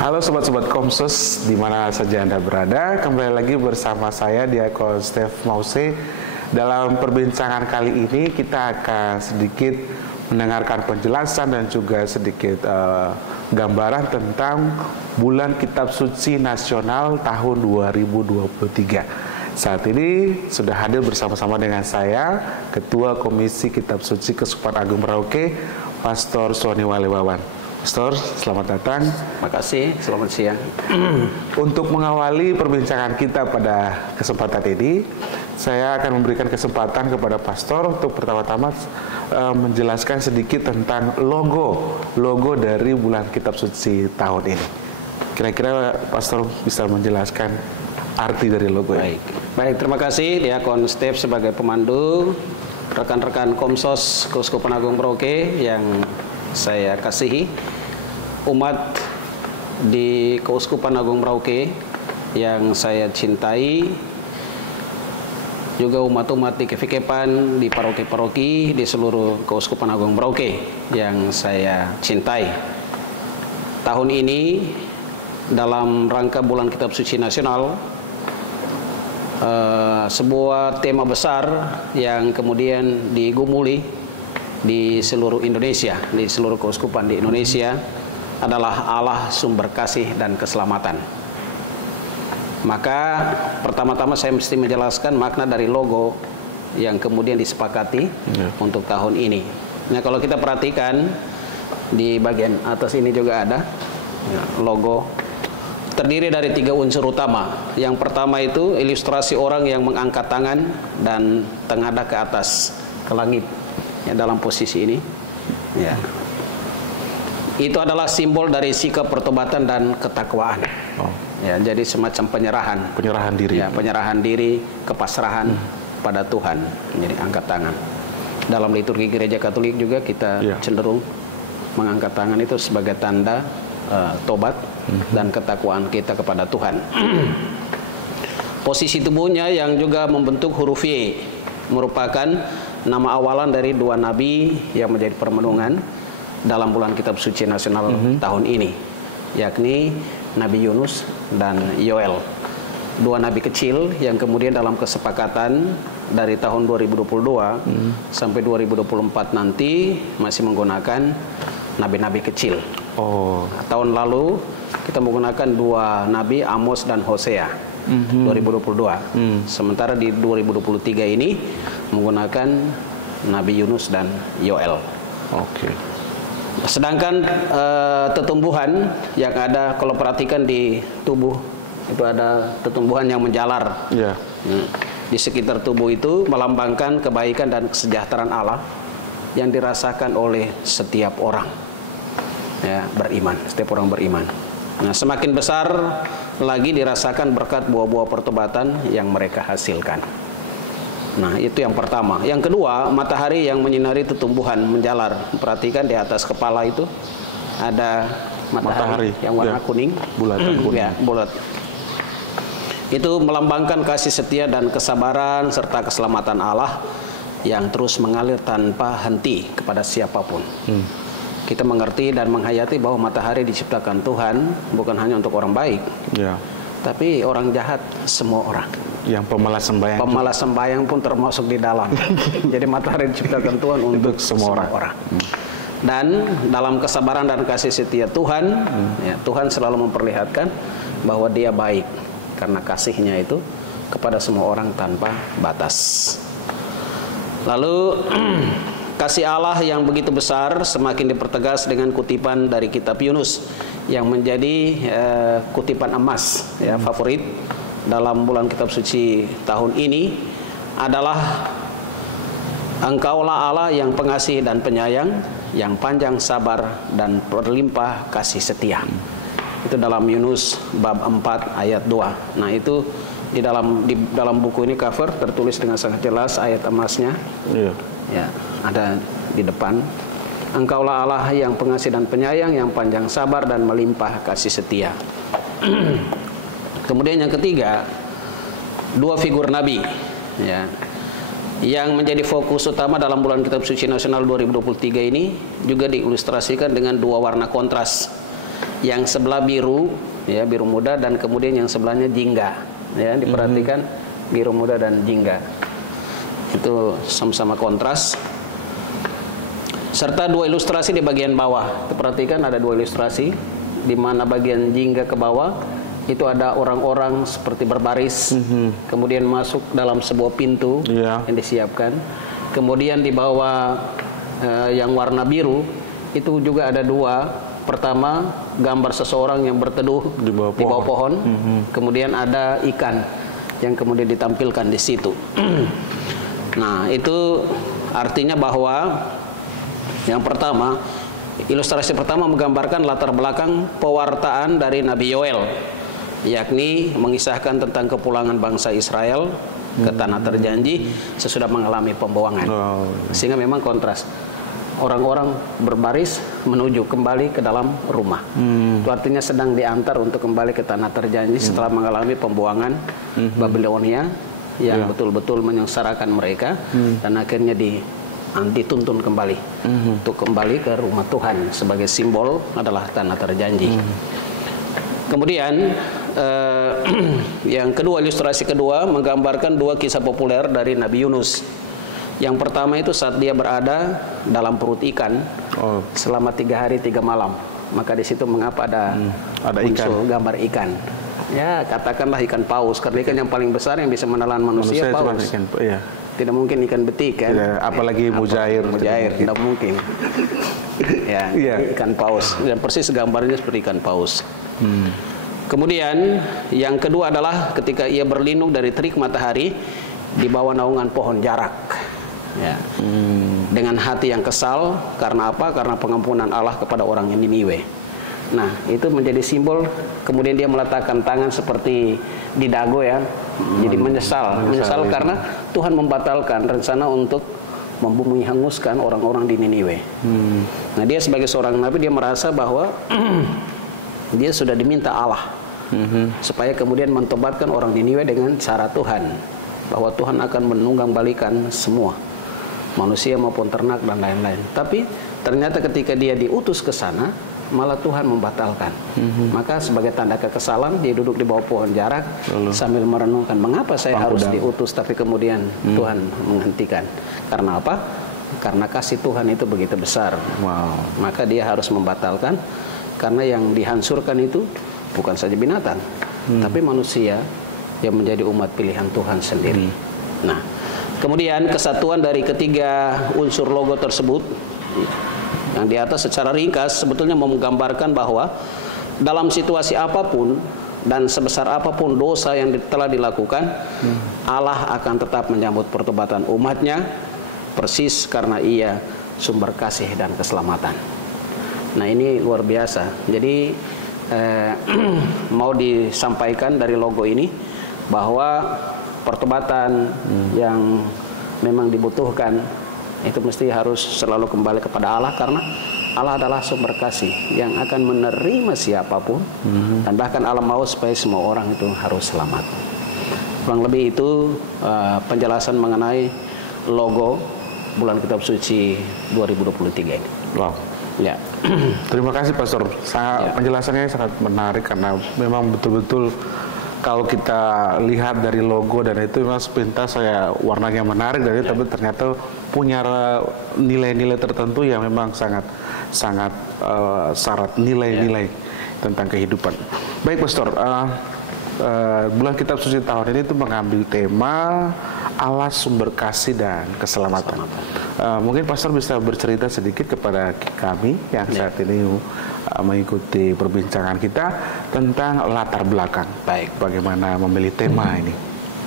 Halo sobat-sobat Komsus, di mana saja Anda berada, kembali lagi bersama saya Diakon Stef Mause. Dalam perbincangan kali ini kita akan sedikit mendengarkan penjelasan dan juga sedikit gambaran tentang Bulan Kitab Suci Nasional tahun 2023. Saat ini sudah hadir bersama-sama dengan saya, Ketua Komisi Kitab Suci Keuskupan Agung Merauke, Pastor Sony Walewawan. Pastor, selamat datang. Terima kasih, selamat siang. Untuk mengawali perbincangan kita pada kesempatan ini, saya akan memberikan kesempatan kepada Pastor untuk pertama-tama menjelaskan sedikit tentang logo dari Bulan Kitab Suci tahun ini. Kira-kira Pastor bisa menjelaskan arti dari logo ini? Baik, terima kasih Diakon Stef sebagai pemandu, rekan-rekan Komsos Keuskupan Agung Merauke yang saya kasihi, umat di Keuskupan Agung Merauke yang saya cintai, juga umat-umat di Kefikepan, di paroki-paroki di seluruh Keuskupan Agung Merauke yang saya cintai. Tahun ini dalam rangka Bulan Kitab Suci Nasional, sebuah tema besar yang kemudian digumuli di seluruh Indonesia, di seluruh keuskupan di Indonesia adalah Allah sumber kasih dan keselamatan. Maka pertama-tama saya mesti menjelaskan makna dari logo yang kemudian disepakati untuk tahun ini. Nah, kalau kita perhatikan di bagian atas ini juga ada logo, terdiri dari 3 unsur utama. Yang pertama itu ilustrasi orang yang mengangkat tangan dan tengadah ke atas, ke langit. Ya, dalam posisi ini, ya, itu adalah simbol dari sikap pertobatan dan ketakwaan. Ya, jadi semacam penyerahan diri, ya, penyerahan diri, kepasrahan pada Tuhan. Jadi angkat tangan. Dalam liturgi Gereja Katolik juga kita cenderung mengangkat tangan itu sebagai tanda tobat dan ketakwaan kita kepada Tuhan. Posisi tubuhnya yang juga membentuk huruf Y merupakan nama awalan dari 2 nabi yang menjadi permenungan dalam Bulan Kitab Suci Nasional tahun ini, yakni Nabi Yunus dan Yoel. 2 nabi kecil yang kemudian dalam kesepakatan dari tahun 2022 sampai 2024 nanti masih menggunakan nabi-nabi kecil. Nah, tahun lalu kita menggunakan 2 nabi, Amos dan Hosea, 2022. Sementara di 2023 ini menggunakan Nabi Yunus dan Yoel. Sedangkan tetumbuhan yang ada, kalau perhatikan di tubuh itu ada tetumbuhan yang menjalar. Di sekitar tubuh itu melambangkan kebaikan dan kesejahteraan Allah yang dirasakan oleh setiap orang, ya, beriman, setiap orang beriman. Nah, semakin besar lagi dirasakan berkat buah-buah pertobatan yang mereka hasilkan. Nah, itu yang pertama. Yang kedua, matahari yang menyinari tetumbuhan menjalar. Perhatikan di atas kepala itu ada matahari yang warna kuning, bulat. Itu melambangkan kasih setia dan kesabaran serta keselamatan Allah yang terus mengalir tanpa henti kepada siapapun. Kita mengerti dan menghayati bahwa matahari diciptakan Tuhan bukan hanya untuk orang baik, tapi orang jahat, semua orang. Yang pemalas sembahyang pun termasuk di dalam. Jadi matahari diciptakan Tuhan untuk semua orang. Dan dalam kesabaran dan kasih setia Tuhan, ya, Tuhan selalu memperlihatkan bahwa Dia baik karena kasihnya itu kepada semua orang tanpa batas. Lalu kasih Allah yang begitu besar semakin dipertegas dengan kutipan dari kitab Yunus yang menjadi kutipan emas, ya, favorit dalam Bulan Kitab Suci tahun ini adalah Engkaulah Allah yang pengasih dan penyayang, yang panjang sabar dan berlimpah kasih setia. Itu dalam Yunus bab 4 ayat 2. Nah, itu di dalam buku ini cover tertulis dengan sangat jelas ayat emasnya. Ya, ada di depan. Engkaulah Allah yang pengasih dan penyayang, yang panjang sabar dan melimpah kasih setia. Kemudian yang ketiga, 2 figur nabi, ya, yang menjadi fokus utama dalam Bulan Kitab Suci Nasional 2023 ini juga diilustrasikan dengan 2 warna kontras, Yang sebelah biru, ya biru muda, dan kemudian yang sebelahnya jingga. Ya, diperhatikan biru muda dan jingga. Itu sama-sama kontras. Serta dua ilustrasi di bagian bawah. Diperhatikan ada dua ilustrasi, di mana bagian jingga ke bawah itu ada orang-orang seperti berbaris, kemudian masuk dalam sebuah pintu yang disiapkan. Kemudian di bawah yang warna biru itu juga ada dua. Pertama, gambar seseorang yang berteduh di bawah pohon. Kemudian ada ikan yang kemudian ditampilkan di situ. Nah, itu artinya bahwa yang pertama, ilustrasi pertama menggambarkan latar belakang pewartaan dari Nabi Yoel, yakni mengisahkan tentang kepulangan bangsa Israel ke tanah terjanji sesudah mengalami pembuangan. Sehingga memang kontras. Orang-orang berbaris menuju kembali ke dalam rumah. Itu artinya sedang diantar untuk kembali ke tanah terjanji setelah mengalami pembuangan Babilonia yang betul-betul menyengsarakan mereka, dan akhirnya dituntun kembali untuk kembali ke rumah Tuhan sebagai simbol adalah tanah terjanji. Kemudian yang kedua, ilustrasi kedua menggambarkan dua kisah populer dari Nabi Yunus. Yang pertama itu saat dia berada dalam perut ikan selama 3 hari 3 malam. Maka di situ mengapa ada muncul gambar ikan. Ya, katakanlah ikan paus, karena ikan yang paling besar yang bisa menelan manusia paus. Tidak mungkin ikan betik kan? Apalagi mujair. Tidak mungkin. Ikan paus. Dan persis gambarnya seperti ikan paus. Kemudian yang kedua adalah ketika ia berlindung dari terik matahari di bawah naungan pohon jarak. Ya. Dengan hati yang kesal karena apa? Karena pengampunan Allah kepada orang Niniwe. Nah, itu menjadi simbol. Kemudian dia meletakkan tangan seperti di dagu ya. Jadi menyesal karena Tuhan membatalkan rencana untuk membumi hanguskan orang-orang di Niniwe. Nah, dia sebagai seorang nabi, dia merasa bahwa dia sudah diminta Allah supaya kemudian mentobatkan orang Niniwe dengan cara Tuhan, bahwa Tuhan akan menunggangbalikan semua manusia maupun ternak dan lain-lain. Tapi ternyata ketika dia diutus ke sana, malah Tuhan membatalkan. Maka sebagai tanda kekesalan, dia duduk di bawah pohon jarak sambil merenungkan, mengapa saya harus diutus tapi kemudian Tuhan menghentikan. Karena apa? Karena kasih Tuhan itu begitu besar. Maka dia harus membatalkan, karena yang dihancurkan itu bukan saja binatang, tapi manusia yang menjadi umat pilihan Tuhan sendiri. Nah, kemudian kesatuan dari ketiga unsur logo tersebut yang di atas secara ringkas sebetulnya menggambarkan bahwa dalam situasi apapun dan sebesar apapun dosa yang telah dilakukan, Allah akan tetap menyambut pertobatan umatnya, persis karena ia sumber kasih dan keselamatan. Nah, ini luar biasa. Jadi mau disampaikan dari logo ini bahwa pertobatan yang memang dibutuhkan itu mesti harus selalu kembali kepada Allah, karena Allah adalah sumber kasih yang akan menerima siapapun, dan bahkan Allah mau supaya semua orang itu harus selamat. Kurang lebih itu penjelasan mengenai logo Bulan Kitab Suci 2023 ini. Ya. Terima kasih Pastor. Penjelasannya sangat menarik, karena memang betul-betul kalau kita lihat dari logo dan itu memang sepintas warnanya menarik, dan itu tapi ternyata punya nilai-nilai tertentu yang memang sangat syarat nilai-nilai tentang kehidupan. Baik Pastor, Bulan Kitab Suci tahun ini itu mengambil tema Allah sumber kasih dan keselamatan. Mungkin Pastor bisa bercerita sedikit kepada kami yang saat ini mengikuti perbincangan kita tentang latar belakang. Baik, bagaimana memilih tema ini.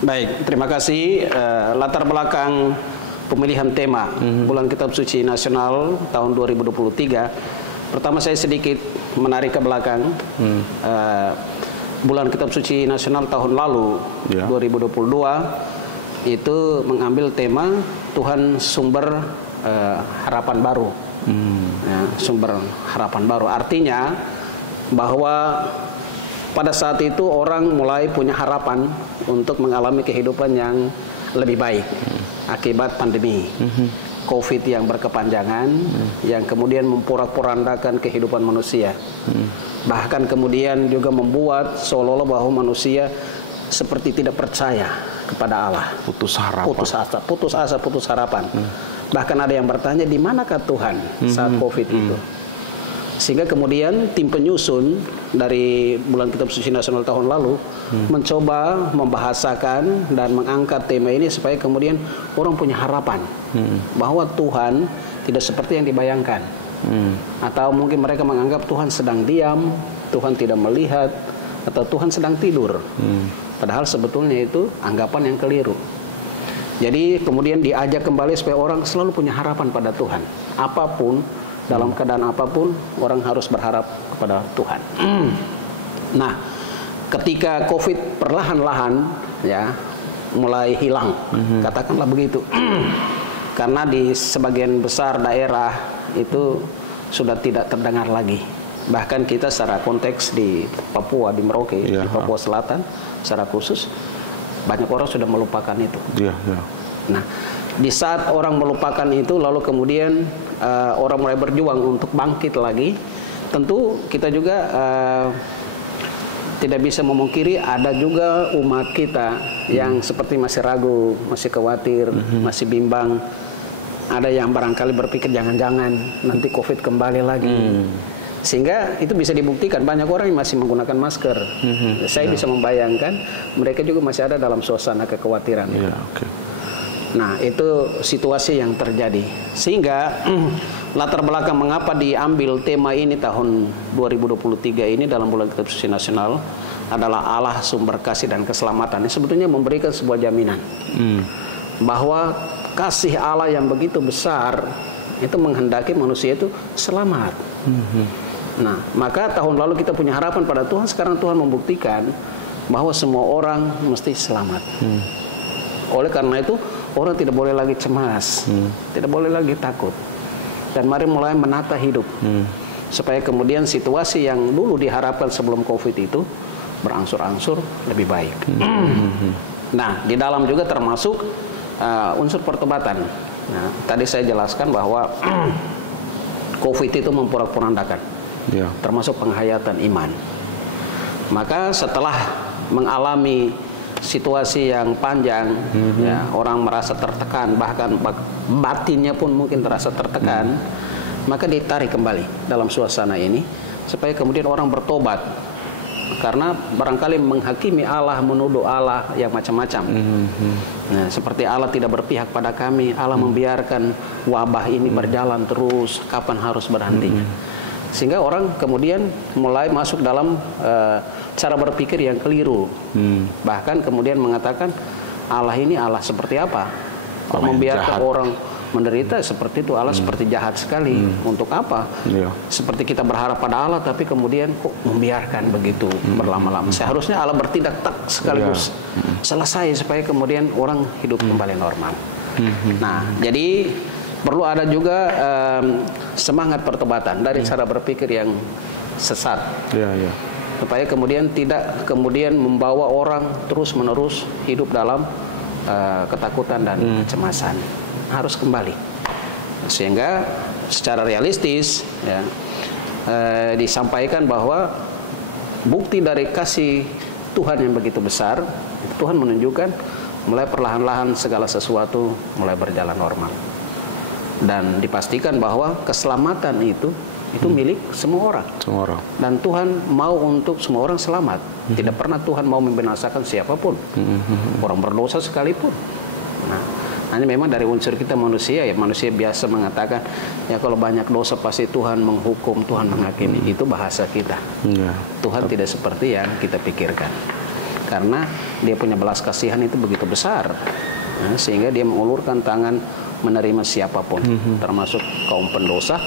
Baik, terima kasih. Latar belakang pemilihan tema Bulan Kitab Suci Nasional tahun 2023. Pertama saya sedikit menarik ke belakang. Bulan Kitab Suci Nasional tahun lalu 2022 itu mengambil tema Tuhan sumber harapan baru. Sumber harapan baru artinya bahwa pada saat itu orang mulai punya harapan untuk mengalami kehidupan yang lebih baik akibat pandemi. COVID yang berkepanjangan, yang kemudian memporak-porandakan kehidupan manusia. Bahkan kemudian juga membuat seolah-olah bahwa manusia seperti tidak percaya kepada Allah. Putus harapan. Putus harapan. Bahkan ada yang bertanya, di manakah Tuhan saat COVID itu? Sehingga kemudian tim penyusun dari Bulan Kitab Suci Nasional tahun lalu mencoba membahasakan dan mengangkat tema ini supaya kemudian orang punya harapan bahwa Tuhan tidak seperti yang dibayangkan. Atau mungkin mereka menganggap Tuhan sedang diam, Tuhan tidak melihat, atau Tuhan sedang tidur. Padahal sebetulnya itu anggapan yang keliru. Jadi kemudian diajak kembali supaya orang selalu punya harapan pada Tuhan. Apapun, dalam keadaan apapun, orang harus berharap kepada Tuhan. Nah, ketika COVID perlahan-lahan ya mulai hilang, katakanlah begitu, karena di sebagian besar daerah itu sudah tidak terdengar lagi. Bahkan kita secara konteks di Papua, di Merauke, di Papua Selatan, secara khusus banyak orang sudah melupakan itu. Nah, di saat orang melupakan itu, lalu kemudian orang mulai berjuang untuk bangkit lagi. Tentu kita juga tidak bisa memungkiri ada juga umat kita yang seperti masih ragu, masih khawatir, masih bimbang. Ada yang barangkali berpikir jangan-jangan nanti COVID kembali lagi. Sehingga itu bisa dibuktikan banyak orang yang masih menggunakan masker. Saya bisa membayangkan mereka juga masih ada dalam suasana kekhawatiran. Nah, itu situasi yang terjadi. Sehingga latar belakang mengapa diambil tema ini tahun 2023 ini dalam Bulan Kitab Suci Nasional adalah Allah sumber kasih dan keselamatan. Ini sebetulnya memberikan sebuah jaminan bahwa kasih Allah yang begitu besar itu menghendaki manusia itu selamat. Nah, maka tahun lalu kita punya harapan pada Tuhan. Sekarang Tuhan membuktikan bahwa semua orang mesti selamat. Oleh karena itu orang tidak boleh lagi cemas, tidak boleh lagi takut, dan mari mulai menata hidup supaya kemudian situasi yang dulu diharapkan sebelum COVID itu berangsur-angsur lebih baik. Nah, di dalam juga termasuk unsur pertobatan. Nah, tadi saya jelaskan bahwa COVID itu memporak-porandakan, termasuk penghayatan iman. Maka setelah mengalami situasi yang panjang, ya, orang merasa tertekan, bahkan batinnya pun mungkin terasa tertekan, maka ditarik kembali dalam suasana ini supaya kemudian orang bertobat, karena barangkali menghakimi Allah, menuduh Allah yang macam-macam. Nah, seperti Allah tidak berpihak pada kami, Allah membiarkan wabah ini berjalan terus, kapan harus berhentinya? Sehingga orang kemudian mulai masuk dalam cara berpikir yang keliru. Bahkan kemudian mengatakan Allah ini Allah seperti apa? Kok membiarkan orang menderita seperti itu? Allah seperti jahat sekali. Untuk apa? Seperti kita berharap pada Allah, tapi kemudian kok membiarkan begitu berlama-lama? Seharusnya Allah bertindak tak sekaligus selesai supaya kemudian orang hidup kembali normal. Nah, jadi perlu ada juga semangat pertobatan dari cara berpikir yang sesat, supaya kemudian tidak kemudian membawa orang terus-menerus hidup dalam ketakutan dan kecemasan. Harus kembali, sehingga secara realistis ya, disampaikan bahwa bukti dari kasih Tuhan yang begitu besar, Tuhan menunjukkan mulai perlahan-lahan segala sesuatu mulai berjalan normal. Dan dipastikan bahwa keselamatan itu milik semua orang. Dan Tuhan mau untuk semua orang selamat. Tidak pernah Tuhan mau membinasakan siapapun, orang berdosa sekalipun. Nah, hanya memang dari unsur kita manusia, ya manusia biasa mengatakan, ya kalau banyak dosa pasti Tuhan menghukum, Tuhan menghakimi. Itu bahasa kita. Tuhan tidak seperti yang kita pikirkan, karena Dia punya belas kasihan itu begitu besar, nah, sehingga Dia mengulurkan tangan menerima siapapun, termasuk kaum pendosa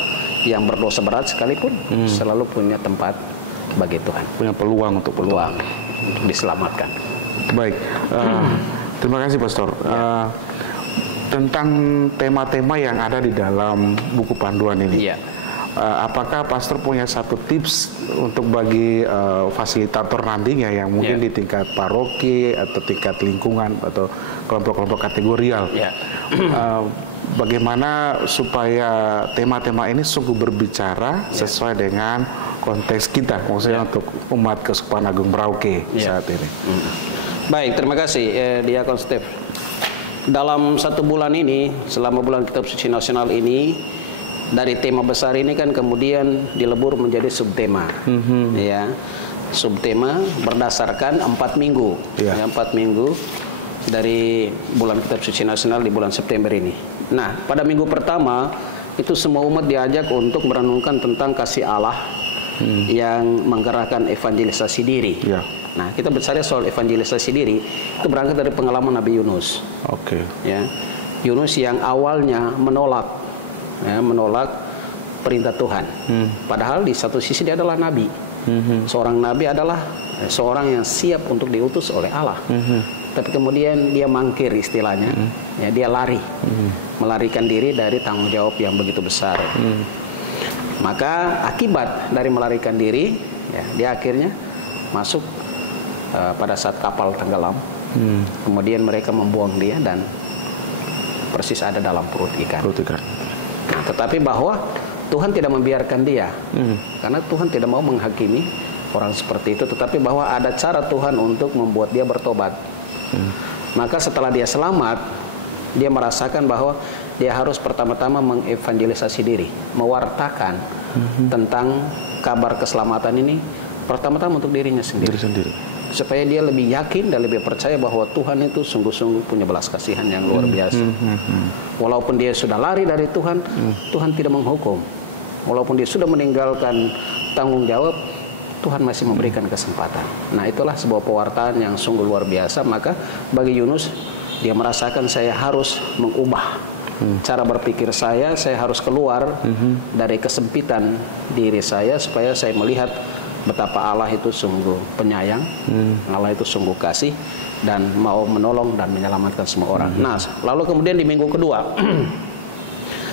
yang berdosa berat sekalipun, selalu punya tempat bagi Tuhan, punya peluang untuk diselamatkan. Baik, terima kasih Pastor. Tentang tema-tema yang ada di dalam buku panduan ini, apakah pastor punya satu tips untuk bagi fasilitator nantinya yang mungkin di tingkat paroki atau tingkat lingkungan atau kelompok-kelompok kategorial, bagaimana supaya tema-tema ini sungguh berbicara sesuai dengan konteks kita, maksudnya untuk umat Keuskupan Agung Merauke saat ini. Baik, terima kasih Diakon Stef. Dalam 1 bulan ini, selama bulan Kitab Suci Nasional ini, dari tema besar ini kan kemudian dilebur menjadi subtema, ya, subtema berdasarkan 4 minggu, ya, 4 minggu dari bulan Kitab Suci Nasional di bulan September ini. Nah, pada minggu pertama itu semua umat diajak untuk merenungkan tentang kasih Allah yang menggerakkan evangelisasi diri. Ya. Nah, kita bicara soal evangelisasi diri itu berangkat dari pengalaman Nabi Yunus. Oke. Ya, Yunus yang awalnya menolak perintah Tuhan. Padahal di satu sisi dia adalah nabi. Seorang nabi adalah seorang yang siap untuk diutus oleh Allah. Tapi kemudian dia mangkir istilahnya, ya, dia lari, melarikan diri dari tanggung jawab yang begitu besar. Maka akibat dari melarikan diri, ya, dia akhirnya masuk pada saat kapal tenggelam. Kemudian mereka membuang dia dan persis ada dalam perut ikan. Nah, tetapi bahwa Tuhan tidak membiarkan dia, karena Tuhan tidak mau menghakimi orang seperti itu, tetapi bahwa ada cara Tuhan untuk membuat dia bertobat. Maka setelah dia selamat, dia merasakan bahwa dia harus pertama-tama mengevangelisasi diri, mewartakan tentang kabar keselamatan ini pertama-tama untuk dirinya sendiri. Supaya dia lebih yakin dan lebih percaya bahwa Tuhan itu sungguh-sungguh punya belas kasihan yang luar biasa. Walaupun dia sudah lari dari Tuhan, Tuhan tidak menghukum. Walaupun dia sudah meninggalkan tanggung jawab, Tuhan masih memberikan kesempatan. Nah, itulah sebuah pewartaan yang sungguh luar biasa. Maka bagi Yunus, dia merasakan saya harus mengubah cara berpikir saya harus keluar dari kesempitan diri saya supaya saya melihat betapa Allah itu sungguh penyayang, Allah itu sungguh kasih dan mau menolong dan menyelamatkan semua orang. Nah, lalu kemudian di minggu kedua,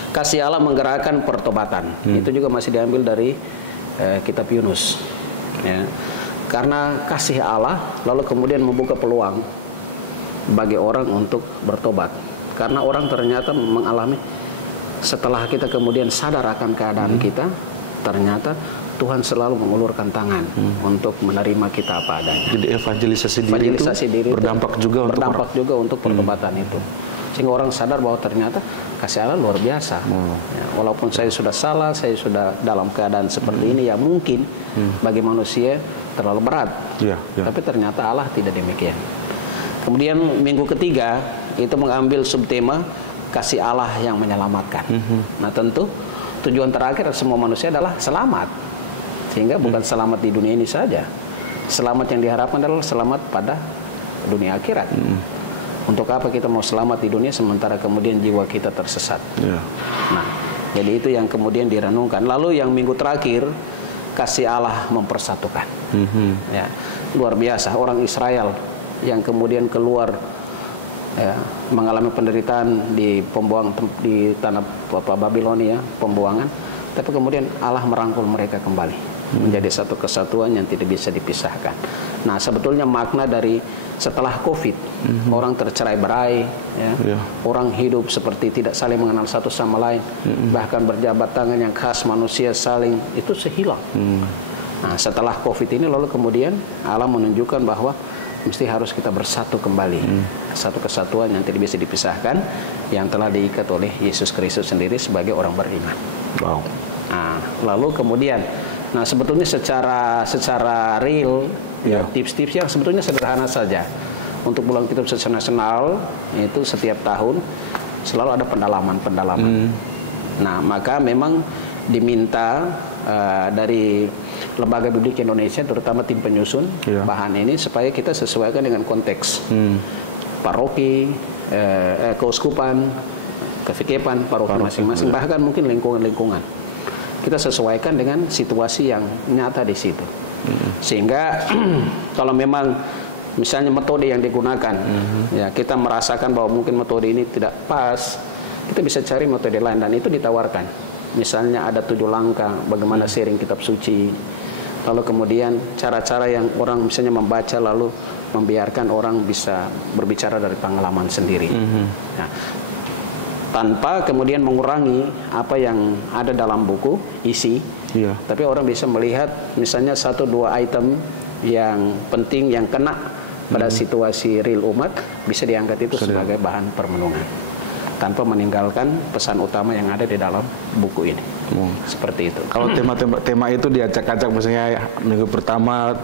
kasih Allah menggerakkan pertobatan. Itu juga masih diambil dari kitab Yunus. Ya. Karena kasih Allah lalu kemudian membuka peluang bagi orang untuk bertobat. Karena orang ternyata mengalami, setelah kita kemudian sadar akan keadaan kita, ternyata Tuhan selalu mengulurkan tangan untuk menerima kita apa adanya. Jadi evangelisasi diri itu berdampak juga untuk pertobatan itu. Sehingga orang sadar bahwa ternyata kasih Allah luar biasa. Ya, walaupun saya sudah salah, saya sudah dalam keadaan seperti ini yang mungkin bagi manusia terlalu berat. Tapi ternyata Allah tidak demikian. Kemudian minggu ketiga itu mengambil subtema kasih Allah yang menyelamatkan. Nah, tentu tujuan terakhir semua manusia adalah selamat. Sehingga bukan selamat di dunia ini saja. Selamat yang diharapkan adalah selamat pada dunia akhirat. Untuk apa kita mau selamat di dunia sementara kemudian jiwa kita tersesat? Nah, jadi itu yang kemudian direnungkan. Lalu yang minggu terakhir, kasih Allah mempersatukan. Ya, luar biasa. Orang Israel yang kemudian keluar, ya, mengalami penderitaan di di tanah Babilonia, pembuangan. Tapi kemudian Allah merangkul mereka kembali menjadi satu kesatuan yang tidak bisa dipisahkan. Nah, sebetulnya makna dari setelah COVID, orang tercerai-berai, ya, orang hidup seperti tidak saling mengenal satu sama lain, bahkan berjabat tangan yang khas manusia saling itu sehilang. Nah, setelah COVID ini lalu kemudian Allah menunjukkan bahwa mesti harus kita bersatu kembali, satu kesatuan yang tidak bisa dipisahkan, yang telah diikat oleh Yesus Kristus sendiri sebagai orang beriman. Wow. Nah, lalu kemudian, nah sebetulnya secara real, ya, tips-tips yang sebetulnya sederhana saja. Untuk bulan Kitab Suci Nasional itu setiap tahun selalu ada pendalaman. Nah, maka memang diminta dari Lembaga Biblik Indonesia, terutama tim penyusun bahan ini, supaya kita sesuaikan dengan konteks paroki, keuskupan, kefikepan, paroki masing-masing, bahkan mungkin lingkungan-lingkungan. Kita sesuaikan dengan situasi yang nyata di situ. Sehingga kalau memang misalnya metode yang digunakan, ya, kita merasakan bahwa mungkin metode ini tidak pas, kita bisa cari metode lain dan itu ditawarkan. misalnya ada 7 langkah bagaimana sharing kitab suci. Lalu kemudian cara-cara yang orang misalnya membaca lalu membiarkan orang bisa berbicara dari pengalaman sendiri. Nah, tanpa kemudian mengurangi apa yang ada dalam buku isi, tapi orang bisa melihat misalnya 1-2 item yang penting yang kena pada situasi real umat bisa diangkat itu sebagai bahan permenungan tanpa meninggalkan pesan utama yang ada di dalam buku ini. Seperti itu. Kalau tema itu diacak-acak misalnya minggu pertama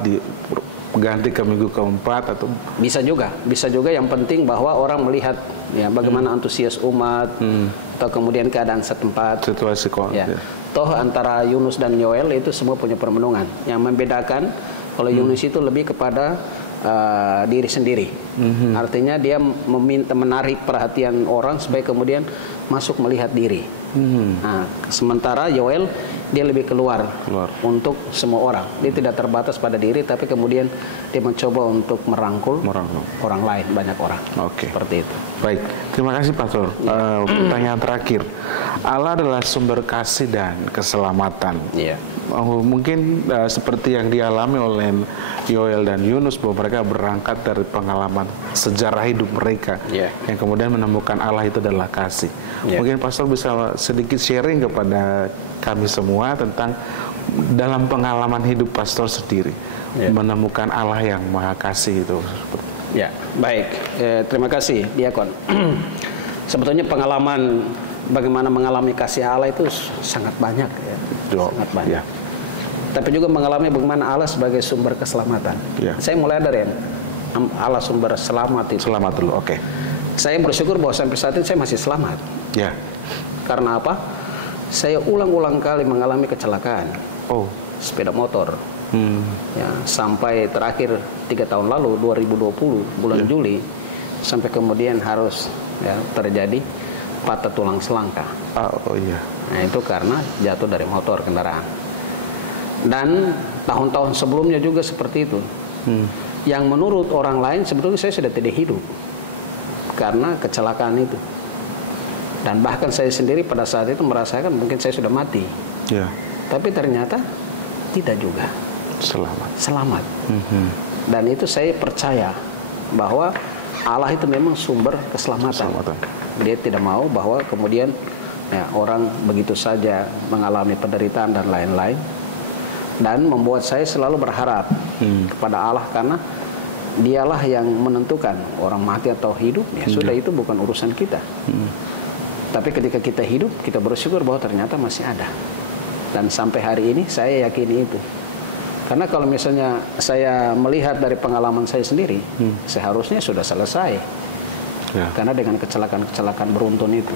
ganti ke minggu keempat atau bisa juga yang penting bahwa orang melihat ya bagaimana antusias umat atau kemudian keadaan setempat, situasi ya. Toh antara Yunus dan Yoel itu semua punya permenungan. Yang membedakan kalau Yunus itu lebih kepada diri sendiri. Artinya dia menarik perhatian orang supaya kemudian masuk melihat diri. Nah, sementara Yoel dia lebih keluar untuk semua orang. Dia tidak terbatas pada diri, tapi kemudian dia mencoba untuk merangkul orang lain, banyak orang. Seperti itu. Baik, terima kasih Pastor. Pertanyaan terakhir, Allah adalah sumber kasih dan keselamatan. Mungkin seperti yang dialami oleh Yoel dan Yunus, bahwa mereka berangkat dari pengalaman sejarah hidup mereka, yang kemudian menemukan Allah itu adalah kasih. Mungkin Pastor bisa sedikit sharing kepada kami semua tentang dalam pengalaman hidup Pastor sendiri menemukan Allah yang Maha Kasih itu. Ya, baik. Terima kasih, Diakon. Sebetulnya pengalaman bagaimana mengalami kasih Allah itu sangat banyak, sangat banyak. Tapi juga mengalami bagaimana Allah sebagai sumber keselamatan. Saya mulai dari Allah sumber selamat itu. Selamat dulu, oke. Saya bersyukur bahwa sampai saat ini saya masih selamat. Karena apa? Saya ulang-ulang kali mengalami kecelakaan. Sepeda motor. Sampai terakhir 3 tahun lalu 2020 bulan Juli sampai kemudian harus terjadi patah tulang selangka. Nah, itu karena jatuh dari motor kendaraan. Dan tahun-tahun sebelumnya juga seperti itu. Yang menurut orang lain sebetulnya saya sudah tidak hidup karena kecelakaan itu. Dan bahkan saya sendiri pada saat itu merasakan mungkin saya sudah mati. Tapi ternyata tidak juga. Selamat. Dan itu saya percaya bahwa Allah itu memang sumber keselamatan. Dia tidak mau bahwa kemudian orang begitu saja mengalami penderitaan dan lain-lain. Dan membuat saya selalu berharap kepada Allah karena Dialah yang menentukan orang mati atau hidup. Sudah, itu bukan urusan kita. Tapi ketika kita hidup, kita bersyukur bahwa ternyata masih ada. Dan sampai hari ini saya yakini itu. Karena kalau misalnya saya melihat dari pengalaman saya sendiri, seharusnya sudah selesai. Karena dengan kecelakaan-kecelakaan beruntun itu.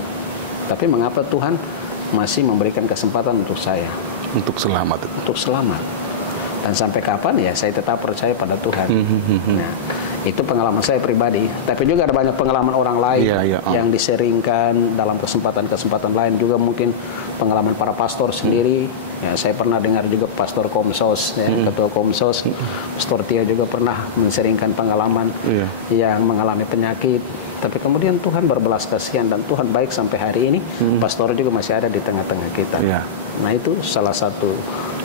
Tapi mengapa Tuhan masih memberikan kesempatan untuk saya? Untuk selamat. Untuk selamat. Dan sampai kapan ya saya tetap percaya pada Tuhan. Nah, itu pengalaman saya pribadi. Tapi juga ada banyak pengalaman orang lain yang diseringkan dalam kesempatan-kesempatan lain. Juga mungkin pengalaman para pastor sendiri. Saya pernah dengar juga Pastor Komsos, Ketua Komsos, Pastor Tia juga pernah menseringkan pengalaman yang mengalami penyakit. Tapi kemudian Tuhan berbelas kasihan dan Tuhan baik sampai hari ini. Pastor juga masih ada di tengah-tengah kita. Nah, itu salah satu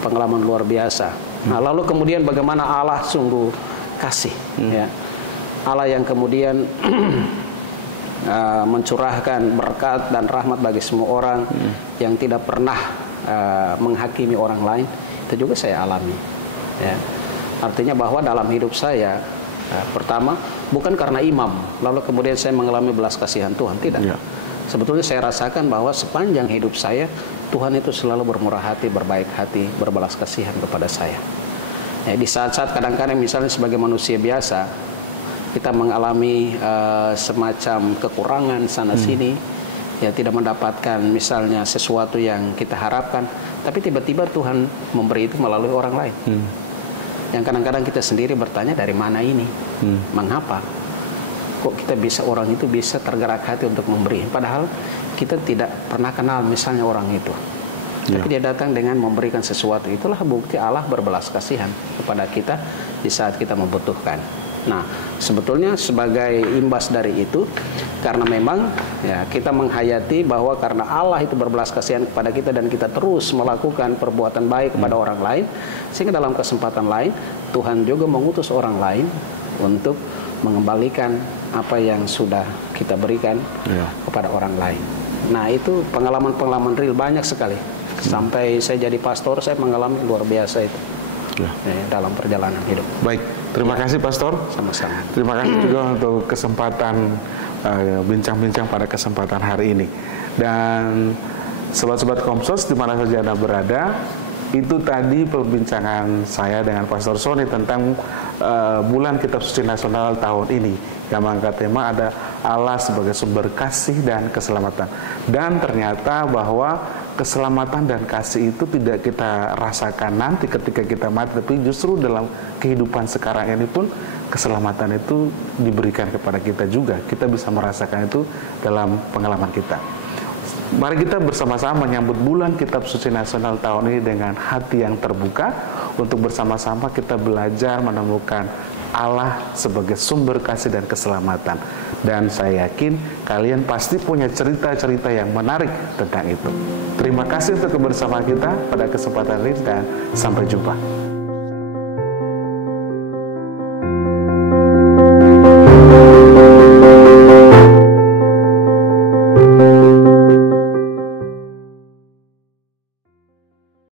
pengalaman luar biasa. Nah, lalu kemudian bagaimana Allah sungguh kasih, Allah yang kemudian mencurahkan berkat dan rahmat bagi semua orang yang tidak pernah menghakimi orang lain, itu juga saya alami. Artinya bahwa dalam hidup saya, pertama bukan karena imam, lalu kemudian saya mengalami belas kasihan Tuhan, tidak. Sebetulnya saya rasakan bahwa sepanjang hidup saya Tuhan itu selalu bermurah hati, berbaik hati, berbelas kasihan kepada saya. Di saat-saat kadang-kadang misalnya sebagai manusia biasa kita mengalami semacam kekurangan sana-sini, tidak mendapatkan misalnya sesuatu yang kita harapkan, tapi tiba-tiba Tuhan memberi itu melalui orang lain. Yang kadang-kadang kita sendiri bertanya dari mana ini, mengapa? Kok kita bisa, orang itu bisa tergerak hati untuk memberi, padahal kita tidak pernah kenal misalnya orang itu. Tapi dia datang dengan memberikan sesuatu. Itulah bukti Allah berbelas kasihan kepada kita di saat kita membutuhkan. Nah, sebetulnya sebagai imbas dari itu, karena memang ya kita menghayati bahwa karena Allah itu berbelas kasihan kepada kita dan kita terus melakukan perbuatan baik kepada orang lain, sehingga dalam kesempatan lain Tuhan juga mengutus orang lain untuk mengembalikan apa yang sudah kita berikan kepada orang lain. Nah, itu pengalaman-pengalaman real banyak sekali. Sampai saya jadi pastor, saya mengalami luar biasa itu dalam perjalanan hidup. Baik, terima kasih Pastor. Sama-sama. Terima kasih juga untuk kesempatan bincang-bincang pada kesempatan hari ini. Dan sobat-sobat Komsos di mana saja Anda berada, itu tadi perbincangan saya dengan Pastor Sony tentang bulan Kitab Suci Nasional tahun ini yang mengangkat tema ada Allah sebagai sumber kasih dan keselamatan. Dan ternyata bahwa keselamatan dan kasih itu tidak kita rasakan nanti ketika kita mati, tapi justru dalam kehidupan sekarang ini pun keselamatan itu diberikan kepada kita juga. Kita bisa merasakan itu dalam pengalaman kita. Mari kita bersama-sama menyambut bulan Kitab Suci Nasional tahun ini dengan hati yang terbuka untuk bersama-sama kita belajar menemukan Allah sebagai sumber kasih dan keselamatan. Dan saya yakin kalian pasti punya cerita-cerita yang menarik tentang itu. Terima kasih untuk kebersamaan kita pada kesempatan ini dan sampai jumpa.